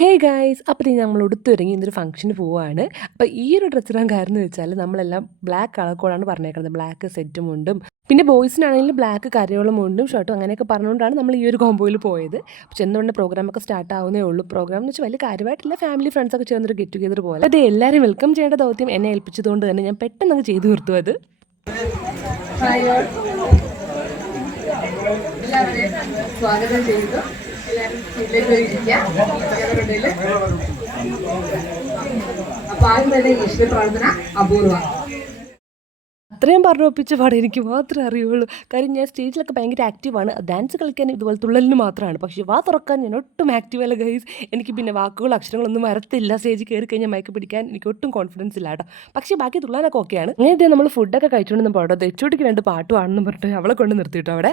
Hey guys അപ്പോൾ ഇനി നമ്മൾ ഉടുത്തൊരുങ്ങി ഇന്നൊരു ഫംഗ്ഷന് പോവുകയാണ് അപ്പോൾ ഈ ഒരു ഡ്രസ്സ് ഇടാൻ കാരണം എന്ന് വെച്ചാൽ നമ്മളെല്ലാം ബ്ലാക്ക് കളർ കോഡാണ് പറഞ്ഞേക്കുന്നത് ബ്ലാക്ക് സെറ്റും മുണ്ടും പിന്നെ ബോയ്സിനാണെങ്കിൽ ബ്ലാക്ക് കരയോളം മുണ്ടും ഷർട്ടും അങ്ങനെയൊക്കെ പറഞ്ഞുകൊണ്ടാണ് നമ്മൾ ഈ ഒരു കോമ്പോയിൽ പോയത്. അപ്പോൾ ചെന്നുകൊണ്ട് പ്രോഗ്രാമൊക്കെ സ്റ്റാർട്ട് ആവുന്നേ ഉള്ളൂ. പ്രോഗ്രാം എന്ന് വെച്ചാൽ വലിയ കാര്യമായിട്ടില്ല. ഫാമിലി ഫ്രണ്ട്സൊക്കെ ചേർന്നൊരു ഗെറ്റ് ടുഗെദർ പോലെ. അത് എല്ലാവരും വെൽക്കം ചെയ്യേണ്ട ദൗത്യം എന്നെ ഏൽപ്പിച്ചതുകൊണ്ട് തന്നെ ഞാൻ പെട്ടെന്ന് അങ്ങ് ചെയ്തു തീർത്തു അത്. സ്വാഗതം ചെയ്തു എല്ലാവരും സീറ്റിലേക്ക് ഇരിക്കാം ഞങ്ങളുടെയിൽ അപ്പൊ ആദ്യം തന്നെ ഈശ്വര പ്രാർത്ഥന അപൂർവ. അത്രയും പറഞ്ഞു ഒപ്പിച്ച പാടെ എനിക്ക് മാത്രമേ അറിയുള്ളൂ. കാര്യം ഞാൻ സ്റ്റേജിലൊക്കെ ഭയങ്കര ആക്റ്റീവാണ് ഡാൻസ് കളിക്കാൻ ഇതുപോലെ തുള്ളലിന് മാത്രമാണ്. പക്ഷേ വാ തുറക്കാൻ ഞാൻ ഒട്ടും ആക്റ്റീവ് അല്ല ഗൈസ് എനിക്ക് പിന്നെ വാക്കുകൾ അക്ഷരങ്ങളൊന്നും വരത്തില്ല. സ്റ്റേജിൽ കയറി കഴിഞ്ഞാൽ മയക്ക് പിടിക്കാൻ എനിക്ക് ഒട്ടും കോൺഫിഡൻസ് ഇല്ല കേട്ടോ. പക്ഷേ ബാക്കി തുള്ളാനൊക്കെ ഓക്കെയാണ് അങ്ങനെയൊക്കെ നമ്മൾ ഫുഡൊക്കെ കഴിച്ചുകൊണ്ടൊന്നും പോട്ടോ തെച്ചോട്ടിക്ക് രണ്ട് പാട്ടുമാണെന്ന് പറഞ്ഞിട്ട് അവളെ കൊണ്ട് നിർത്തിയിട്ടോ അവിടെ?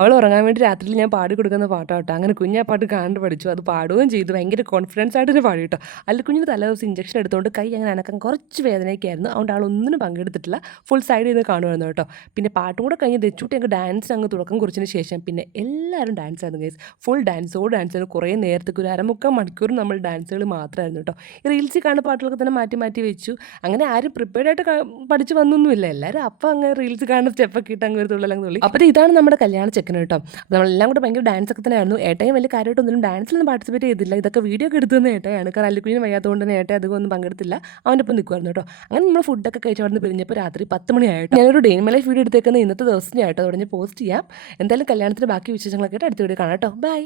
അവൾ ഉറങ്ങാൻ വേണ്ടി രാത്രിയിൽ ഞാൻ പാടി കൊടുക്കുന്ന പാട്ടാട്ടോ. അങ്ങനെ കുഞ്ഞാ പാട്ട് കാണാണ്ട് പഠിച്ചു. അത് പാടുകയും ചെയ്തു. ഭയങ്കര കോൺഫിഡൻസ് ആയിട്ട് പാടി കേട്ടോ. അല്ല കുഞ്ഞിന് തലേ ദിവസം ഇഞ്ചക്ഷൻ എടുത്തുകൊണ്ട് കൈ അങ്ങനെ അനക്കാൻ കുറച്ച് വേദനയൊക്കെയായിരുന്നു. അതുകൊണ്ട് ആൾ ഒന്നിനും പങ്കെടുത്തിട്ടില്ല. ഫുൾ സൈഡ് നിന്ന് കാണുമായിരുന്നു കേട്ടോ. പിന്നെ പാട്ടും കൂടെ കഴിഞ്ഞ് തെച്ചുകൂട്ടി അങ്ങ് ഡാൻസ് അങ്ങ് തുടക്കം കുറിച്ചതിന് ശേഷം പിന്നെ എല്ലാവരും ഡാൻസ് ആയിരുന്നു ഗൈസ് ഫുൾ ഡാൻസോ ഡാൻസ് ആയിരുന്നു. കുറേ നേരത്തേക്ക് ഒരു അരമുക്കാൽ മണിക്കൂർ നമ്മൾ ഡാൻസുകൾ മാത്രമായിരുന്നു കേട്ടോ. ഈ റീൽസിൽ കാണുന്ന പാട്ടുകളൊക്കെ തന്നെ മാറ്റി മാറ്റി വെച്ചു. അങ്ങനെ ആരും പ്രിപ്പയർഡ് ആയിട്ട് പഠിച്ച് വന്നൊന്നുമില്ല. എല്ലാവരും അപ്പം അങ്ങ് റീൽസ് കാണുന്ന സ്റ്റെപ്പൊക്കെ ഇട്ട് അങ്ങ് ഒരു തുള്ളലങ്ങ് തുള്ളി. അപ്പോൾ ഇതാണ് നമ്മുടെ കല്യാണ ചെക്കൻ കേട്ടോ. അപ്പോൾ നമ്മളെല്ലാം കൂടെ ഭയങ്കര ഡാൻസ് ഒക്കെ തന്നെയായിരുന്നു. ഏട്ടയും വലിയ കാര്യമായിട്ടൊന്നും ഡാൻസിലൊന്നും പാർട്ടിസിപ്പേറ്റ് ചെയ്തില്ല. ഇതൊക്കെ വീഡിയോ ഒക്കെ എടുത്തു തന്നെ ഏട്ടയാണ്. കാരണം അല്ലിക്കുഞ്ഞിന് വയ്യാത്തതുകൊണ്ട് തന്നെ ഏട്ട അധികം ഒന്നും പങ്കെടുത്തില്ല. അവന്റെ ഒപ്പം നിൽക്കുമായിരുന്നു കേട്ടോ. അങ്ങനെ നമ്മൾ ഫുഡൊക്കെ കഴിച്ച് നിന്ന് പിരിഞ്ഞപ്പോൾ രാത്രി പത്ത് മണിയായിട്ട് ഞാനൊരു ഡേ ലൈഫ് വീഡിയോ എടുത്തേക്കുന്ന ഇന്നത്തെ ദിവസം ആയിട്ടോ തുടങ്ങി പോസ്റ്റ് ചെയ്യാം. എന്തായാലും കല്യാണത്തിന് ബാക്കി വിശേഷങ്ങളൊക്കെ ആയിട്ട് അടുത്ത വീഡിയോ കാണാം കേട്ടോ. ബൈ